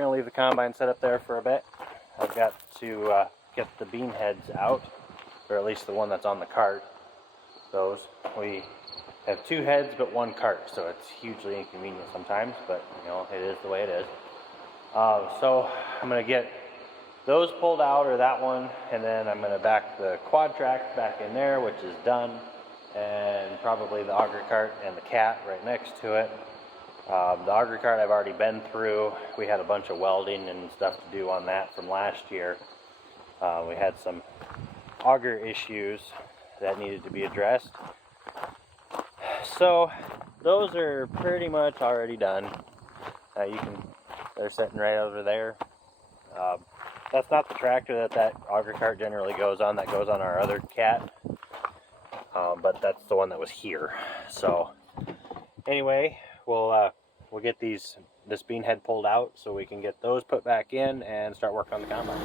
going to leave the combine set up there for a bit. I've got to get the bean heads out, or at least the one that's on the cart. Those. We have 2 heads but 1 cart, so it's hugely inconvenient sometimes, but you know, it is the way it is. So I'm going to get those pulled out, or that one, and then I'm going to back the quad track back in there, which is done, and probably the auger cart and the cat right next to it. The auger cart I've already been through. We had a bunch of welding and stuff to do on that from last year. We had some auger issues that needed to be addressed. So those are pretty much already done. They're sitting right over there. That's not the tractor that auger cart generally goes on. That goes on our other cat. But that's the one that was here. So anyway, we'll get this bean head pulled out so we can get those put back in and start working on the combine.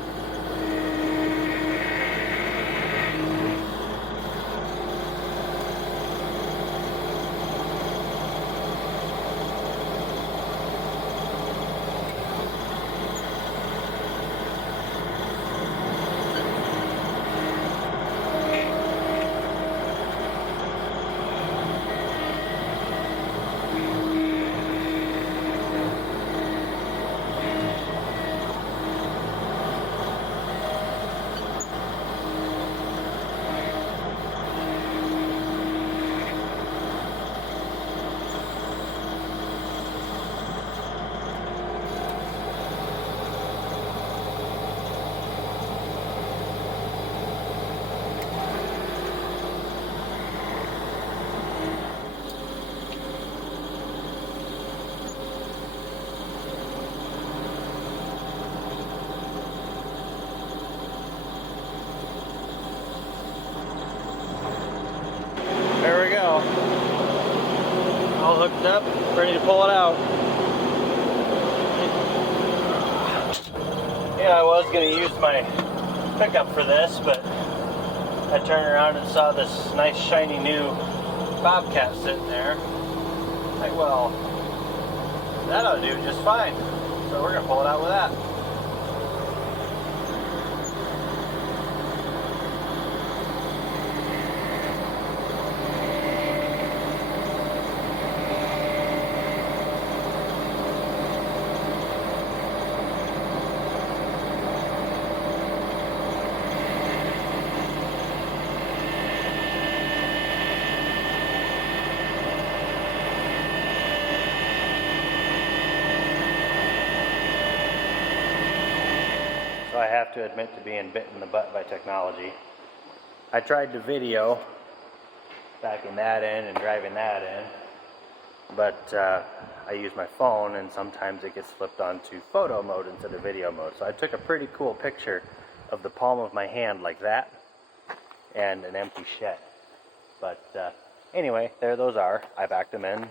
There we go. All hooked up, ready to pull it out. Yeah, I was going to use my pickup for this, but I turned around and saw this nice shiny new Bobcat sitting there. Like, well, that ought to do just fine. So we're going to pull it out with that. So I have to admit to being bit in the butt by technology. I tried to video backing that in and driving that in, but I use my phone and sometimes it gets flipped onto photo mode instead of video mode. So I took a pretty cool picture of the palm of my hand like that and an empty shed. But anyway, there those are. I backed them in,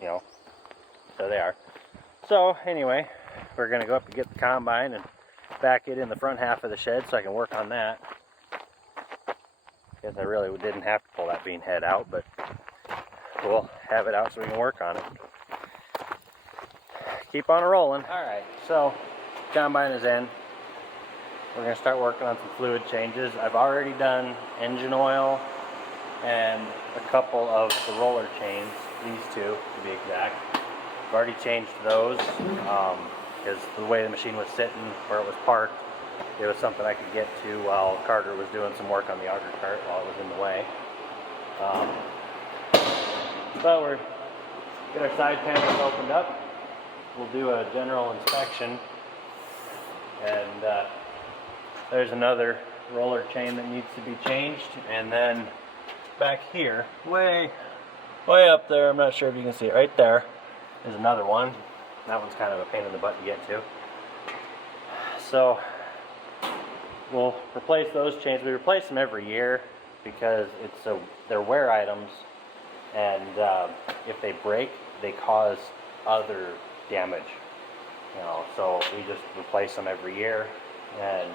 you know, there they are. So anyway, we're going to go up and get the combine and back it in the front half of the shed so I can work on that. Guess I really didn't have to pull that bean head out, but we'll have it out so we can work on it. Keep on rolling. Alright, so combine is in. We're going to start working on some fluid changes. I've already done engine oil and a couple of the roller chains, these two to be exact. I've already changed those. Because the way the machine was sitting, where it was parked, it was something I could get to while Carter was doing some work on the auger cart while it was in the way. So we're get our side panels opened up. We'll do a general inspection, and there's another roller chain that needs to be changed, and then back here, way up there, I'm not sure if you can see it, right there is another one. That one's kind of a pain in the butt to get to. So we'll replace those chains. We replace them every year because they're wear items, and if they break, they cause other damage. You know, so we just replace them every year and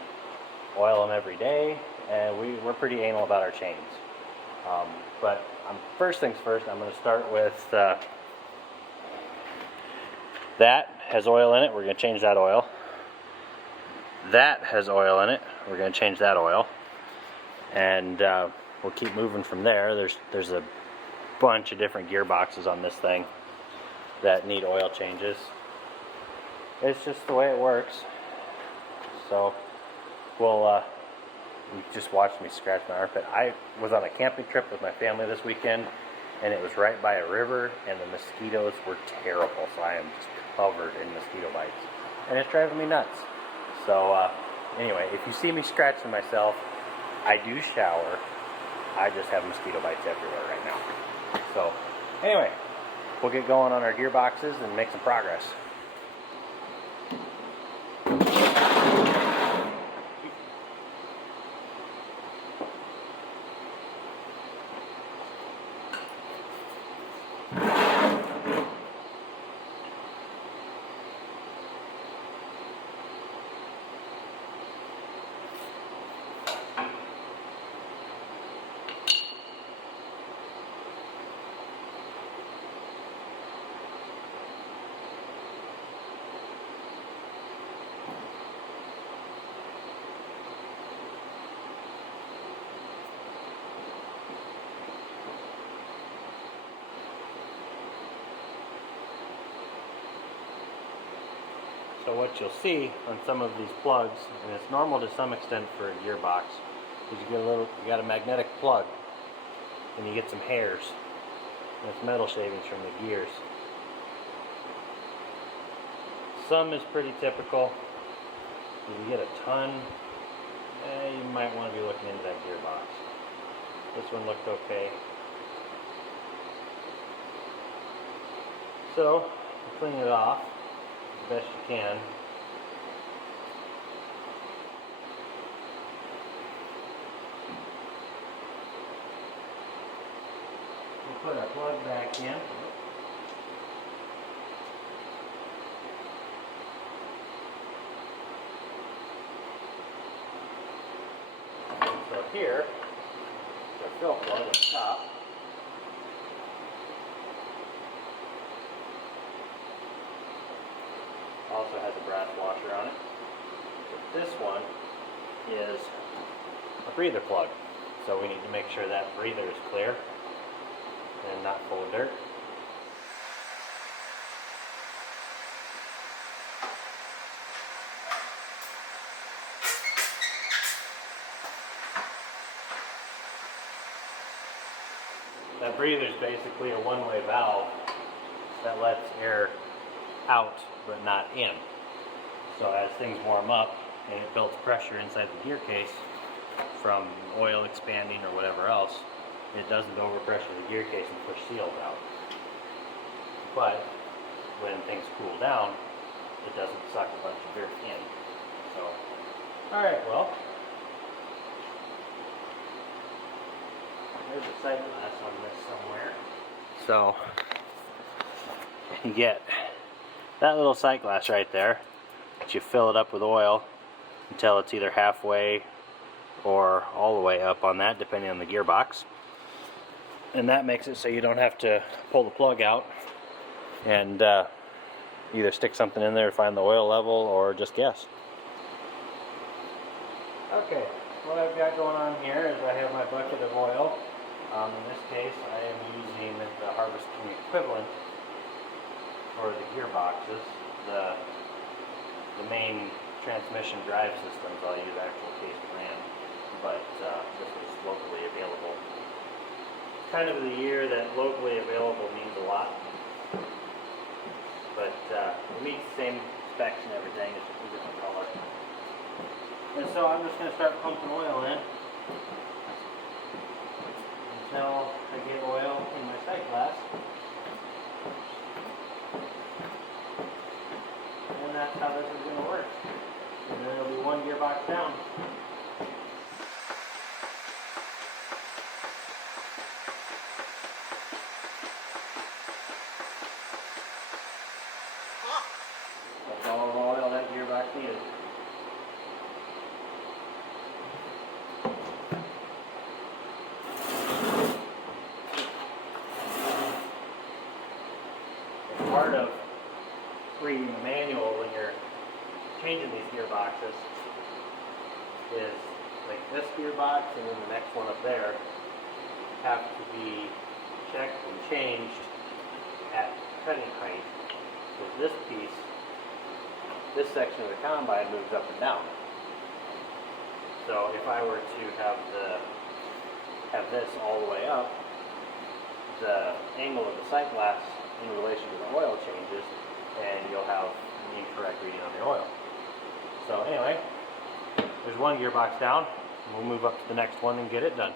oil them every day, and we're pretty anal about our chains. But first things first, I'm going to start with That has oil in it, we're going to change that oil. That has oil in it, we're going to change that oil. And we'll keep moving from there. There's a bunch of different gearboxes on this thing that need oil changes. It's just the way it works. So we'll you just watched me scratch my armpit. I was on a camping trip with my family this weekend, and it was right by a river, and the mosquitoes were terrible. So I am just covered in mosquito bites, and it's driving me nuts. So anyway, if you see me scratching myself, I do shower. I just have mosquito bites everywhere right now. So anyway, we'll get going on our gearboxes and make some progress. So what you'll see on some of these plugs, and it's normal to some extent for a gearbox, is you got a magnetic plug, and you get some hairs. And it's metal shavings from the gears. Some is pretty typical. If you get a ton, you might want to be looking into that gearbox. This one looked okay. So, clean it off as best you can. We'll put our plug back in. So here, our fill plug at the top. Also has a brass washer on it. But this one is a breather plug. So we need to make sure that breather is clear and not full of dirt. That breather is basically a one-way valve that lets air out but not in. So as things warm up and it builds pressure inside the gear case from oil expanding or whatever else, it doesn't overpressure the gear case and push seals out. But when things cool down, it doesn't suck a bunch of dirt in. So, alright, well, there's a sight glass on this somewhere. So, you get that little sight glass right there, that you fill it up with oil until it's either halfway or all the way up on that, depending on the gearbox. And that makes it so you don't have to pull the plug out and either stick something in there to find the oil level or just guess. Okay, what I've got going on here is I have my bucket of oil. In this case, I am using the Harvest King equivalent for the gearboxes. The main transmission drive systems, I'll use actual case brand, but this is locally available. Kind of the year that locally available means a lot, but it meets the same specs and everything, it's just a different color. And so I'm just going to start pumping oil in until I get oil in my sight glass, and that's how this is going to work. And then it'll be one gearbox down. That's all the oil that gearbox needed. Part of reading the manual when you're changing these gearboxes is like this gearbox and then the next one up there have to be checked and changed at cutting height. Because this piece, this section of the combine moves up and down. So if I were to have this all the way up, the angle of the sight glass in relation to the oil changes, and you'll have an incorrect reading on the oil. So anyway, there's one gearbox down, and we'll move up to the next one and get it done.